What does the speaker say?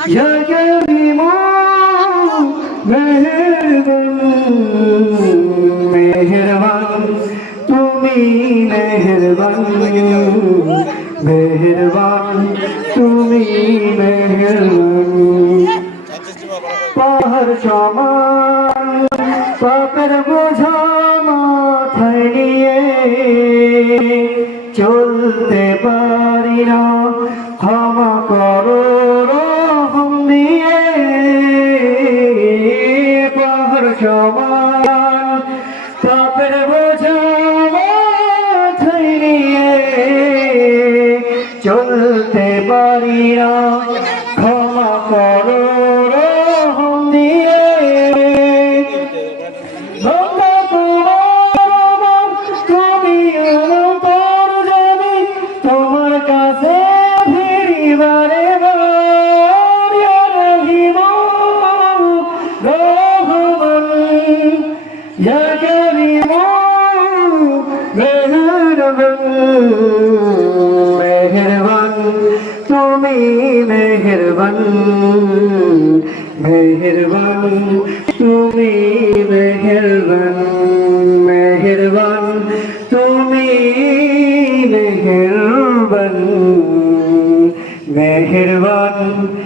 या करीम मेहरबान তুমি মেহেরবান মেহেরবান তুমি মেহেরবান পাহাড় সমান পাপের বোঝা মাথায় নিয়ে চলতে পারি না ক্ষমা করো রহম দিয়ে পাহাড় সমান পাপের বোঝা মাথায় নিয়ে চলতে পারি না ক্ষমা করো রহম দিয়ে তোমার কাছে ফিরিবারে মেহেরবান তুমি মেহেরবান মেহেরবান তুমি